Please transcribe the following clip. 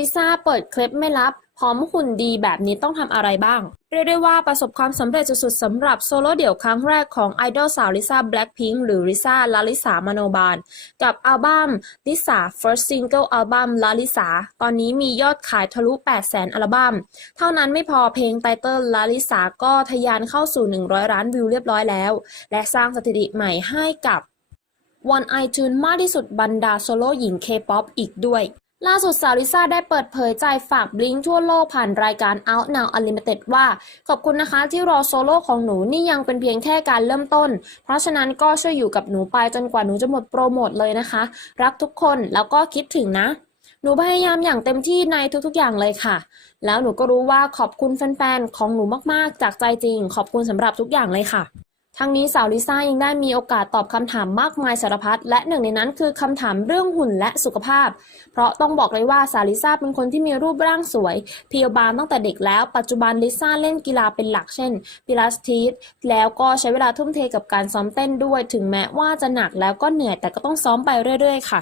ลิซ่าเปิดเคล็ดไม่ลับพร้อมหุ่นดีแบบนี้ต้องทำอะไรบ้าง เรียกได้ว่าประสบความสำเร็จสุดๆสำหรับโซโล่เดี่ยวครั้งแรกของไอดอลสาวลิซ่าแบล็คพิงค์หรือลิซ่าลาลิสามโนบาล กับอัลบั้มลิซ่า first single album ลาลิสาตอนนี้มียอดขายทะลุ 800,000อัลบั้ม เท่านั้นไม่พอเพลงไตเติลลาลิสาก็ทะยานเข้าสู่ 100ล้านวิวเรียบร้อยแล้ว และสร้างสถิติใหม่ให้กับวันไอจูนมากที่สุดบรรดาโซโล่หญิงเคป๊อปอีกด้วย ล่าสุดสาวลิซ่าได้เปิดเผยใจฝากบลิงทั่วโลกผ่านรายการ Out Now Unlimited ว่า ขอบคุณนะคะที่รอโซโล่ของหนูนี่ยังเป็นเพียงแค่การเริ่มต้น เพราะฉะนั้นก็ช่วยอยู่กับหนูไปจนกว่าหนูจะหมดโปรโมทเลยนะคะ รักทุกคนแล้วก็คิดถึงนะ หนูพยายามอย่างเต็มที่ในทุกๆอย่างเลยค่ะ แล้วหนูก็รู้ว่าขอบคุณแฟนๆของหนูมากๆ จากใจจริง ขอบคุณสำหรับทุกอย่างเลยค่ะ ทั้งนี้สาวลิซ่ายังได้มีโอกาสตอบคำถามมากมายสารพัดและหนึ่งในนั้นคือคำถามเรื่องหุ่นและสุขภาพ เพราะต้องบอกเลยว่าสาวลิซ่าเป็นคนที่มีรูปร่างสวยเพรียวบางตั้งแต่เด็กแล้ว ปัจจุบันลิซ่าเล่นกีฬาเป็นหลักเช่นพิลาทิสแล้วก็ใช้เวลาทุ่มเทกับการซ้อมเต้นด้วย ถึงแม้ว่าจะหนักแล้วก็เหนื่อยแต่ก็ต้องซ้อมไปเรื่อย ๆ ค่ะ